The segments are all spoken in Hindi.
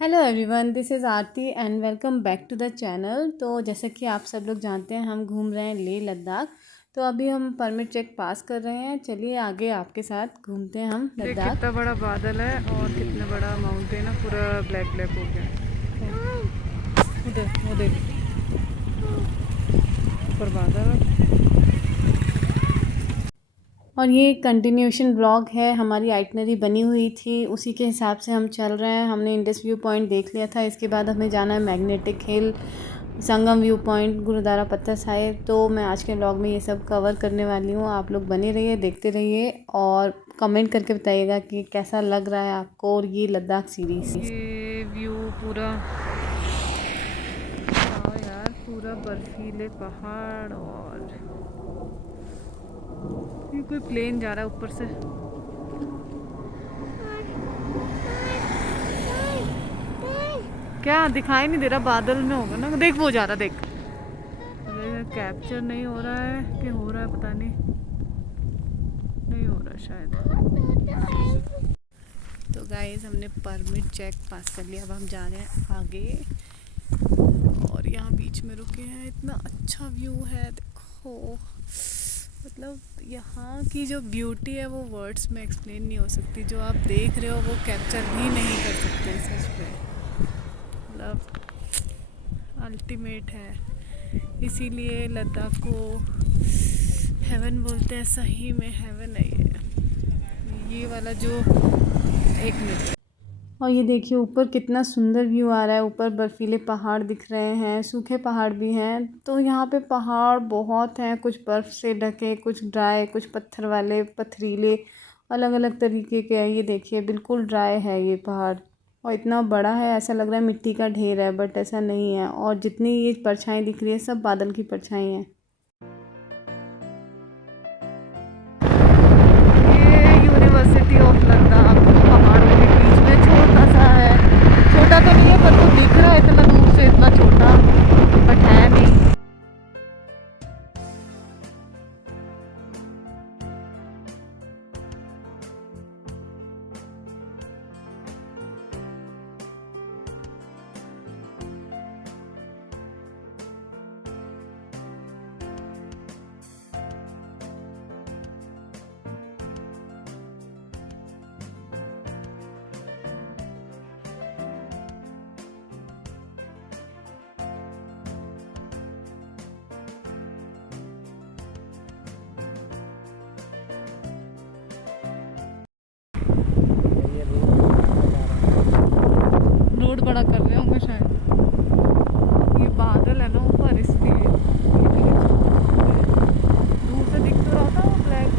Hello everyone, this is Aarti and welcome back to the channel. तो जैसे कि आप सब लोग जानते हैं, हम घूम रहे हैं लेह लद्दाख। तो अभी हम परमिट चेक पास कर रहे हैं। चलिए आगे आपके साथ घूमते हैं हम देख लद्दाख। कितना बड़ा बादल है और कितना बड़ा माउंटेन है, पूरा ब्लैक ब्लैक हो गया। उधर वो देख, ऊपर बादल है। और ये कंटिन्यूशन ब्लॉग है, हमारी आइटनरी बनी हुई थी, उसी के हिसाब से हम चल रहे हैं। हमने इंडस व्यू पॉइंट देख लिया था, इसके बाद हमें जाना है मैग्नेटिक हिल, संगम व्यू पॉइंट, गुरुद्वारा पत्थर साहिब। तो मैं आज के ब्लॉग में ये सब कवर करने वाली हूँ। आप लोग बने रहिए, देखते रहिए और कमेंट करके बताइएगा कि कैसा लग रहा है आपको और ये लद्दाख सीरीज़। ये व्यू पूरा, हाँ यार, पूरा बर्फीले पहाड़ और ये कोई प्लेन जा रहा है ऊपर से। क्या दिखाई नहीं दे रहा, बादल में होगा ना। देख वो जा रहा, देख। कैप्चर नहीं हो रहा है कि हो रहा है, पता नहीं, नहीं हो रहा शायद। तो गाइस, हमने परमिट चेक पास कर लिया। अब हम जा रहे हैं आगे और यहाँ बीच में रुके हैं। इतना अच्छा व्यू है, देखो। मतलब यहाँ की जो ब्यूटी है वो वर्ड्स में एक्सप्लेन नहीं हो सकती। जो आप देख रहे हो वो कैप्चर भी नहीं कर सकते सच में। मतलब अल्टीमेट है। इसीलिए लद्दाख को हेवन बोलते हैं। सही में हेवन है ये वाला जो एक मिनट। और ये देखिए ऊपर कितना सुंदर व्यू आ रहा है। ऊपर बर्फीले पहाड़ दिख रहे हैं, सूखे पहाड़ भी हैं। तो यहाँ पे पहाड़ बहुत हैं, कुछ बर्फ़ से ढके, कुछ ड्राई, कुछ पत्थर वाले, पथरीले, अलग अलग तरीके के हैं। ये देखिए बिल्कुल ड्राई है ये पहाड़ और इतना बड़ा है, ऐसा लग रहा है मिट्टी का ढेर है, बट ऐसा नहीं है। और जितनी ये परछाई दिख रही है सब बादल की परछाई हैं। ये यूनिवर्सिटी ऑफ लद्दाख पहाड़ों के बीच में छोटा सा है। छोटा तो नहीं है पर वो दिख रहा है इतना दूर से, इतना छोटा, बट है नहीं। रोड बड़ा कर रहे होंगे शायद। ये बादल है ना ऊपर, इसलिए दूर से दिख तो रहा था वो ब्लैक।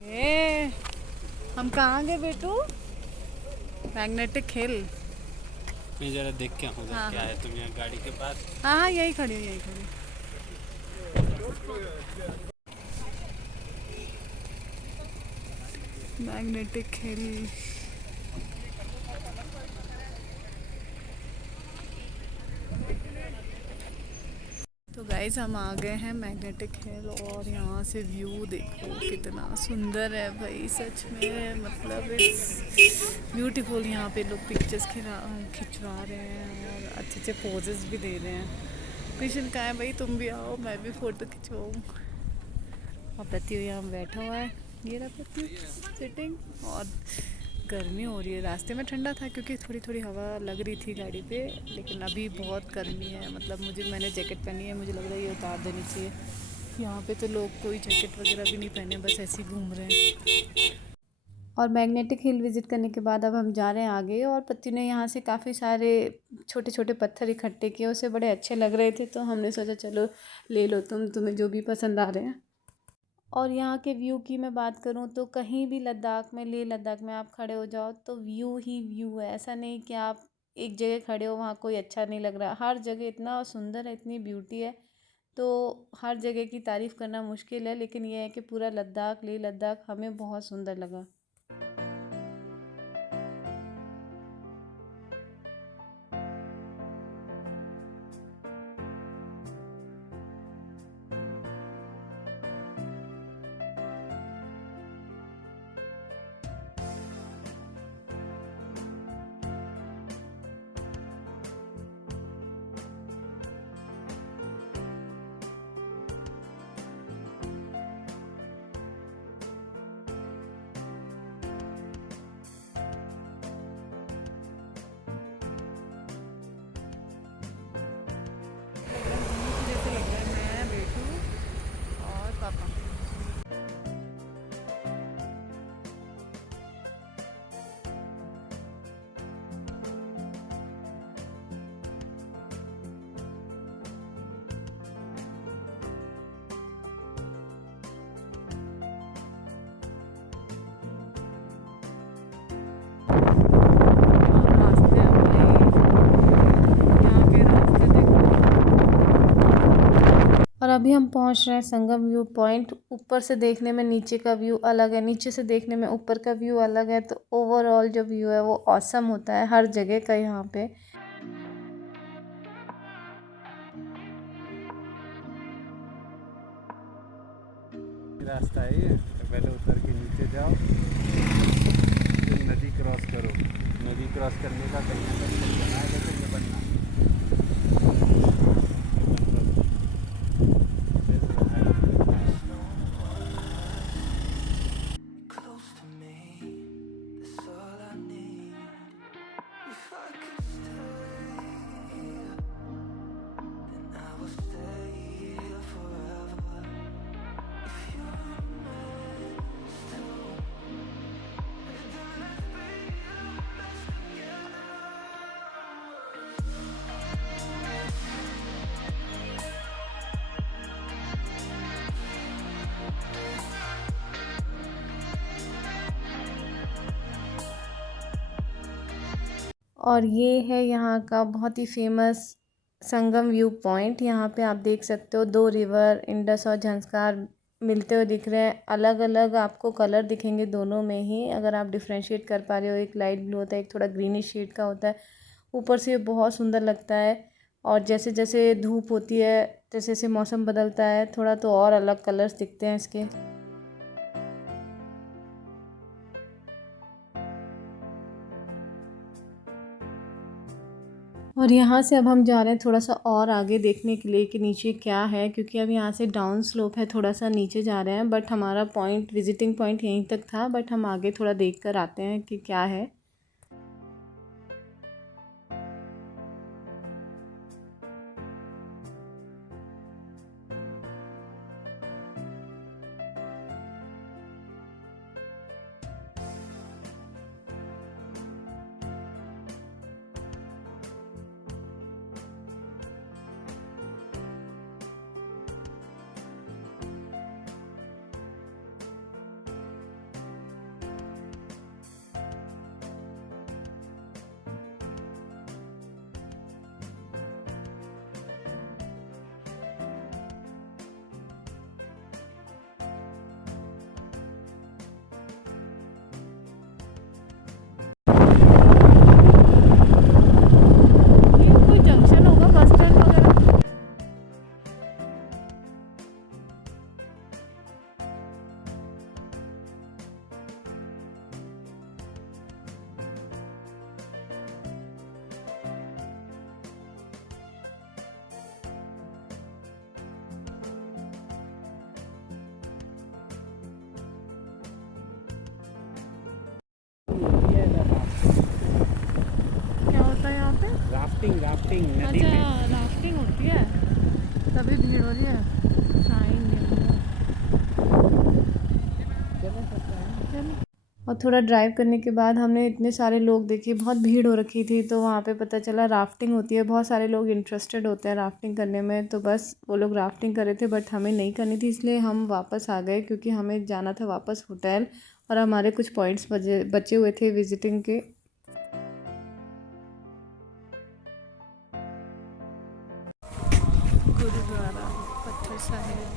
ए, हम कहाँ गए बेटू? Magnetic hill. मैं जरा देख के आऊँ हाँ क्या हाँ है, तुम यहाँ गाड़ी के पास। हाँ हाँ, यही खड़ी हूँ, यही खड़ी हूँ। Magnetic hill. तो गाइस, हम आ गए हैं मैग्नेटिक हिल और यहाँ से व्यू देखो कितना सुंदर है भाई, सच में। मतलब इट्स ब्यूटीफुल। यहाँ पे लोग पिक्चर्स खिंचवा रहे हैं और अच्छे अच्छे पोजेस भी दे रहे हैं। कृष्ण कहाँ है भाई? तुम भी आओ, मैं भी फ़ोटो खिंचवाऊँ। और प्रत्यु यहाँ बैठा हुआ है, ये रहा प्रत्यु सिटिंग। और गर्मी हो रही है। रास्ते में ठंडा था क्योंकि थोड़ी थोड़ी हवा लग रही थी गाड़ी पे, लेकिन अभी बहुत गर्मी है। मतलब मैंने जैकेट पहनी है, मुझे लग रहा है ये उतार देनी चाहिए। यहाँ पे तो लोग कोई जैकेट वगैरह भी नहीं पहने, बस ऐसे ही घूम रहे हैं। और मैग्नेटिक हिल विज़िट करने के बाद अब हम जा रहे हैं आगे, और पति ने यहाँ से काफ़ी सारे छोटे छोटे पत्थर इकट्ठे किए, उसे बड़े अच्छे लग रहे थे, तो हमने सोचा चलो ले लो तुम्हें जो भी पसंद आ रहे हैं। और यहाँ के व्यू की मैं बात करूँ तो कहीं भी लद्दाख में, लेह लद्दाख में आप खड़े हो जाओ तो व्यू ही व्यू है। ऐसा नहीं कि आप एक जगह खड़े हो वहाँ कोई अच्छा नहीं लग रहा, हर जगह इतना सुंदर है, इतनी ब्यूटी है। तो हर जगह की तारीफ़ करना मुश्किल है, लेकिन यह है कि पूरा लद्दाख, लेह लद्दाख हमें बहुत सुंदर लगा। जैसे लग रहा है मैं बेटू और पापा। रास्ते यहाँ के रास्ते देखो। और अभी हम पहुँच रहे हैं संगम व्यू पॉइंट। ऊपर से देखने में नीचे का व्यू अलग है, नीचे से देखने में ऊपर का व्यू अलग है, तो ओवरऑल जो व्यू है वो ऑसम होता है हर जगह का यहाँ पे। रास्ता है ये, पहले उतर के नीचे जाओ, फिर नदी क्रॉस करो। नदी क्रॉस करने का कहीं ना कहीं बना है, लेकिन ये बनना Close to me, that's all I need. If I could stay here, then I will stay here forever. If you're meant to, then let's be the best together. और ये है यहाँ का बहुत ही फेमस संगम व्यू पॉइंट। यहाँ पे आप देख सकते हो दो रिवर, इंडस और झंस्कार मिलते हुए दिख रहे हैं। अलग अलग आपको कलर दिखेंगे दोनों में ही, अगर आप डिफ्रेंशिएट कर पा रहे हो। एक लाइट ब्लू होता है, एक थोड़ा ग्रीनिश शेड का होता है। ऊपर से ये बहुत सुंदर लगता है, और जैसे जैसे धूप होती है, जैसे जैसे मौसम बदलता है थोड़ा, तो और अलग कलर्स दिखते हैं इसके। और यहाँ से अब हम जा रहे हैं थोड़ा सा और आगे देखने के लिए कि नीचे क्या है, क्योंकि अब यहाँ से डाउन स्लोप है, थोड़ा सा नीचे जा रहे हैं। बट हमारा पॉइंट, विजिटिंग पॉइंट यहीं तक था, बट हम आगे थोड़ा देख कर आते हैं कि क्या है। राफ्टिंग राफ्टिंग नदी अच्छा में। राफ्टिंग होती है, तभी भीड़ हो रही है। साइन चले सकते हैं। और थोड़ा ड्राइव करने के बाद हमने इतने सारे लोग देखे, बहुत भीड़ हो रखी थी, तो वहाँ पे पता चला राफ्टिंग होती है। बहुत सारे लोग इंटरेस्टेड होते हैं राफ्टिंग करने में, तो बस वो लोग राफ्टिंग कर रहे थे, बट हमें नहीं करनी थी, इसलिए हम वापस आ गए क्योंकि हमें जाना था वापस होटल, और हमारे कुछ पॉइंट्स बचे हुए थे विजिटिंग के। गुरुद्वारा पत्थर साहिब।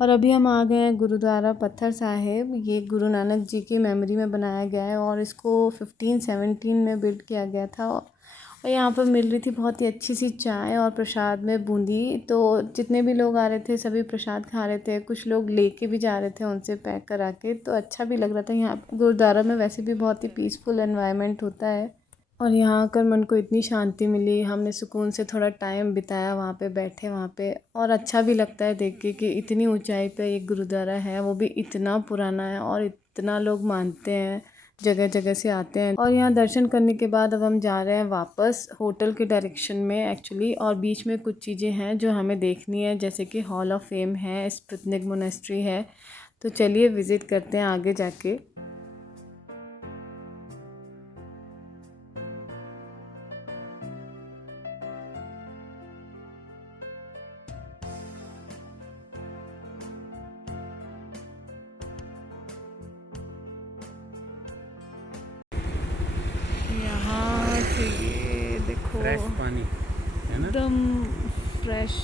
और अभी हम आ गए हैं गुरुद्वारा पत्थर साहिब। ये गुरु नानक जी की मेमोरी में बनाया गया है और इसको 1517 में बिल्ड किया गया था। और यहाँ पर मिल रही थी बहुत ही अच्छी सी चाय और प्रसाद में बूंदी। तो जितने भी लोग आ रहे थे सभी प्रसाद खा रहे थे, कुछ लोग लेके भी जा रहे थे उनसे पैक करा के, तो अच्छा भी लग रहा था। यहाँ गुरुद्वारा में वैसे भी बहुत ही पीसफुल एनवायरनमेंट होता है और यहाँ आकर मन को इतनी शांति मिली। हमने सुकून से थोड़ा टाइम बिताया वहाँ पे, बैठे वहाँ पे, और अच्छा भी लगता है देख के कि इतनी ऊंचाई पे एक गुरुद्वारा है, वो भी इतना पुराना है और इतना लोग मानते हैं, जगह जगह से आते हैं। और यहाँ दर्शन करने के बाद अब हम जा रहे हैं वापस होटल के डायरेक्शन में एक्चुअली। और बीच में कुछ चीज़ें हैं जो हमें देखनी है, जैसे कि हॉल ऑफ फेम है, स्पुतनिक मोनेस्ट्री है, तो चलिए विज़िट करते हैं आगे जाके। यहाँ से ये देखो फ्रेश पानी है ना। एकदम फ्रेश,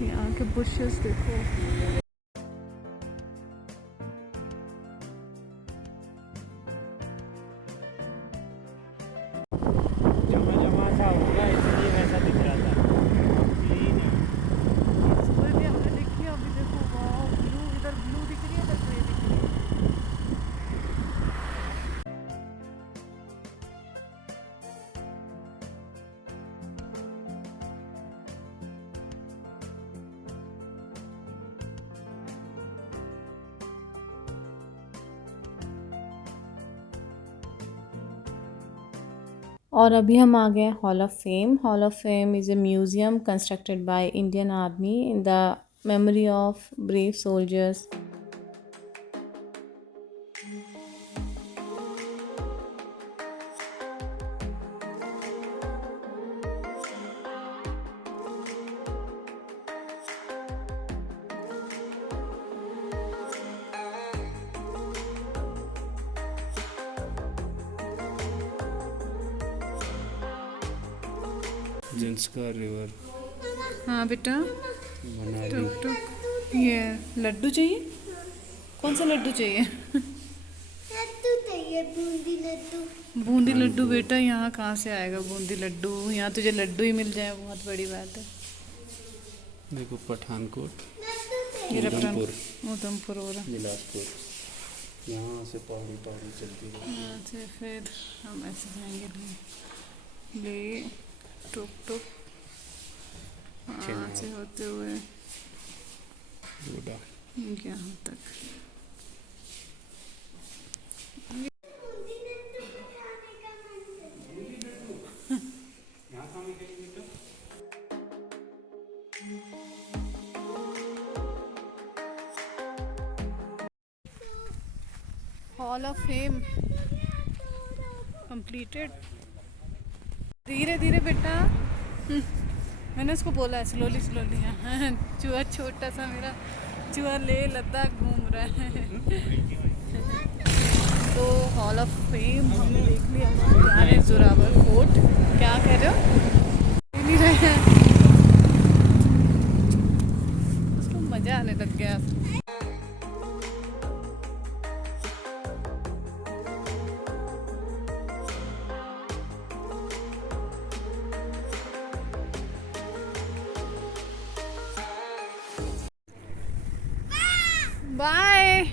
यहाँ के बुशेस देखो। जमा जमा सा होगा इसलिए वैसा दिख रहा था। क्लीन है। सुबह भी हमने देखी, अभी देखो वाह ब्लू, इधर ब्लू दिख रही है, इधर ग्रे दिख रही है। और अभी हम आ गए hall of fame. Hall of fame is a museum constructed by Indian army in the memory of brave soldiers. Zanskar river हाँ बेटा, मनाली। टुक टुक। ये लड्डू चाहिए, कौन सा लड्डू चाहिए? लड्डू चाहिए, बूंदी लड्डू। बूंदी लड्डू बेटा, यहाँ कहाँ से आएगा बूंदी लड्डू? यहाँ तुझे लड्डू ही मिल जाए, बहुत बड़ी बात है। देखो पठानकोट, ये उधमपुर, उधमपुर हो रहा। बिलासपुर, यहाँ से पौड़ी पौड़ी चलती है। यहाँ से फिर हम ऐसे जाएंगे ले टुक टुक, यहाँ से होते हुए गोडा। यहाँ तक। Hall of fame completed. धीरे धीरे बेटा, मैंने उसको बोला है स्लोली स्लोली। हाँ चूहा छोटा सा मेरा चूहा ले लद्दाख घूम रहा है। तो हॉल ऑफ फेम हमने देख लिया। हम जा रहे हैं जोरावर फोर्ट। क्या कह रहे हो? नहीं रहे हैं, उसको मज़ा आने लग गया। बाय।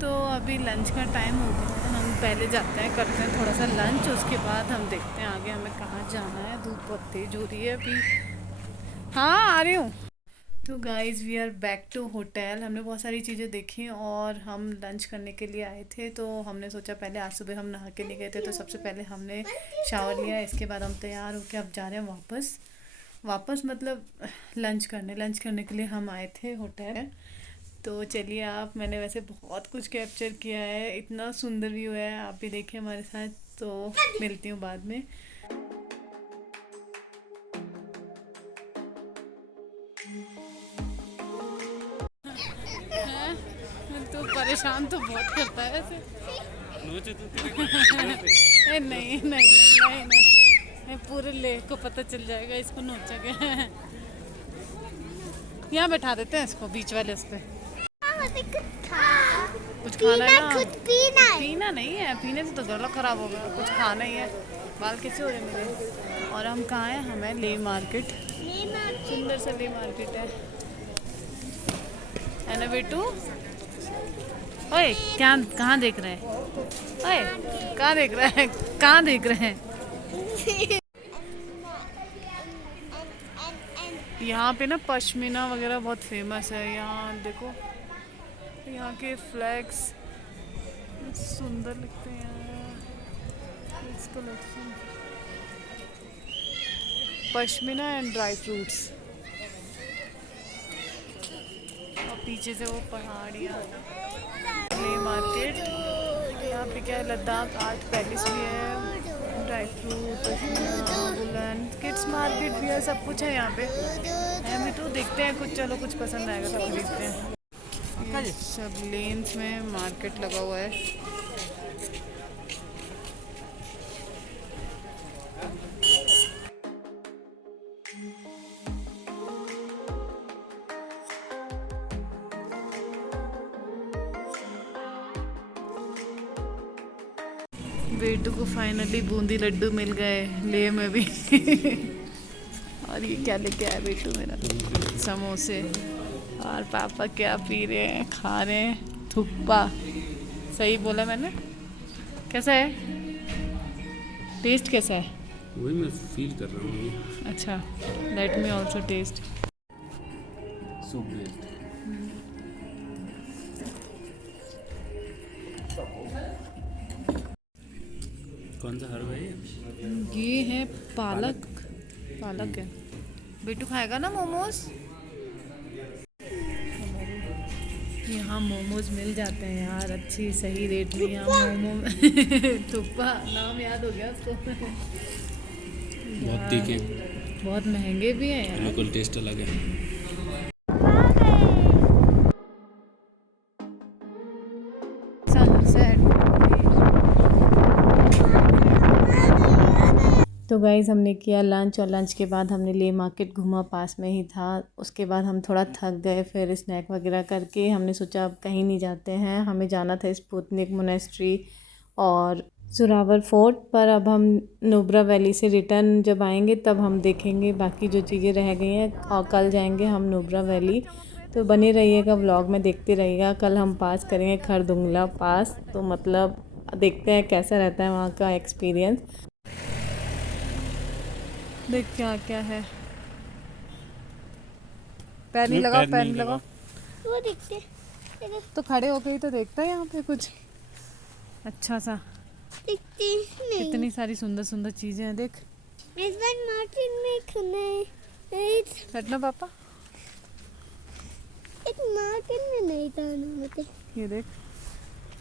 तो अभी लंच का टाइम हो गया है, हम पहले जाते हैं, करते हैं थोड़ा सा लंच, उसके बाद हम देखते हैं आगे हमें कहाँ जाना है। धूप बहुत तेज हो रही है अभी। हाँ आ रही हूँ। तो guys we are back to hotel. हमने बहुत सारी चीज़ें देखी और हम लंच करने के लिए आए थे, तो हमने सोचा पहले आज सुबह हम नहा के नहीं गए थे, तो सबसे पहले हमने शावर लिया। इसके बाद हम तैयार होके अब जा रहे हैं वापस मतलब लंच करने के लिए हम आए थे होटल। तो चलिए आप, मैंने वैसे बहुत कुछ कैप्चर किया है, इतना सुंदर व्यू है, आप भी देखिए हमारे साथ। तो मिलती हूँ बाद में। तो परेशान तो बहुत करता है ऐसे। नहीं नहीं नहीं नहीं नहीं, पूरे लेक को पता चल जाएगा इसको नोचेंगे। यहाँ बैठा देते हैं इसको बीच वाले उस पे। कुछ खाना है ना? पीना नहीं है, पीने से तो गला खराब हो गया, कुछ खाना ही है। बाल कैसे हो रहे मेरे। और हम कहाँ हैं? हमें ले मार्केट, सुंदर सा ले मार्केट है ना बेटू? ओए क्या, कहाँ देख रहे हैं? ओए कहाँ देख रहे हैं? कहाँ देख रहे हैं? यहाँ पे ना पश्मीना वगैरह बहुत फेमस है। यहाँ देखो, यहाँ के फ्लैग्स सुंदर लगते हैं। Collection pashmina and dry fruits, और पीछे से वो पहाड़ियाँ। ले मार्केट, यहाँ पे क्या है, लद्दाख आर्ट पैलेस भी है, dry fruit, woollen, kids market भी है, सब कुछ है यहाँ पे। हमें तो देखते हैं कुछ, चलो कुछ पसंद आएगा तो खरीदते हैं। ये सब लेन्स में मार्केट लगा हुआ है। बेटू को फाइनली बूंदी लड्डू मिल गए ले में भी। और ये क्या लेके आया बेटू मेरा? समोसे। और पापा क्या पी रहे हैं, खा रहे हैं? थुप्पा। सही बोला मैंने? कैसा है टेस्ट, कैसा है? वही मैं फील कर रहा हूँ। अच्छा, let me also test. Soup based. कौन सा हर भाई? ये है पालक है। बेटू खाएगा ना मोमोज? यहाँ मोमोज मिल जाते हैं यार, अच्छी सही रेट में यहाँ मोमो। थुप्पा नाम याद हो गया उसको। बहुत तीखे, बहुत महंगे भी हैं यार। बिल्कुल टेस्ट अलग है। तो गाइज़ हमने किया लंच, और लंच के बाद हमने ले मार्केट घूमा, पास में ही था। उसके बाद हम थोड़ा थक गए, फिर स्नैक वगैरह करके हमने सोचा अब कहीं नहीं जाते हैं, हमें जाना था स्पुतनिक मोनेस्ट्री और जोरावर फोर्ट। पर अब हम नुब्रा वैली से रिटर्न जब आएंगे तब हम देखेंगे बाकी जो चीज़ें रह गई हैं, और कल जाएंगे हम नुब्रा वैली। तो बने रहिएगा व्लॉग में, देखते रहिएगा। कल हम पास करेंगे खरदुंगला पास, तो मतलब देखते हैं कैसा रहता है वहाँ का एक्सपीरियंस। देख क्या क्या है। पैर नहीं लगा, पैर नहीं लगा। वो दिखते तो खड़े होके ही तो देखता है यहाँ पे कुछ अच्छा सा। दिखती नहीं। कितनी सारी सुंदर सुंदर चीजें हैं, देख। इस बार मार्केट में खाना हटना पापा। एक मार्केट में नहीं था मुझे। ये देख,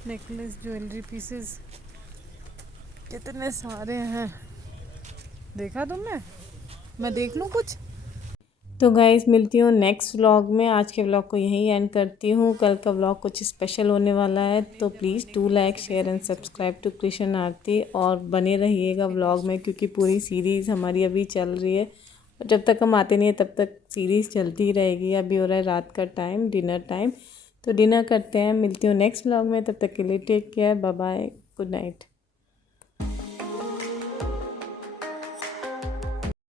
नेकलेस, ज्वेलरी पीसेस कितने सारे हैं। देखा तुमने? मैं देख लूँ कुछ। तो गाइस मिलती हूँ नेक्स्ट व्लॉग में। आज के व्लॉग को यहीं एंड करती हूँ। कल का व्लॉग कुछ स्पेशल होने वाला है, तो please do like, share and subscribe to Krishna Aarti, और बने रहिएगा व्लॉग में, क्योंकि पूरी सीरीज़ हमारी अभी चल रही है। और जब तक हम आते नहीं है तब तक सीरीज़ चलती ही रहेगी। अभी हो रहा है रात का टाइम, डिनर टाइम, तो डिनर करते हैं। मिलती हूँ नेक्स्ट व्लॉग में, तब तक के लिए take care, bye bye, good night.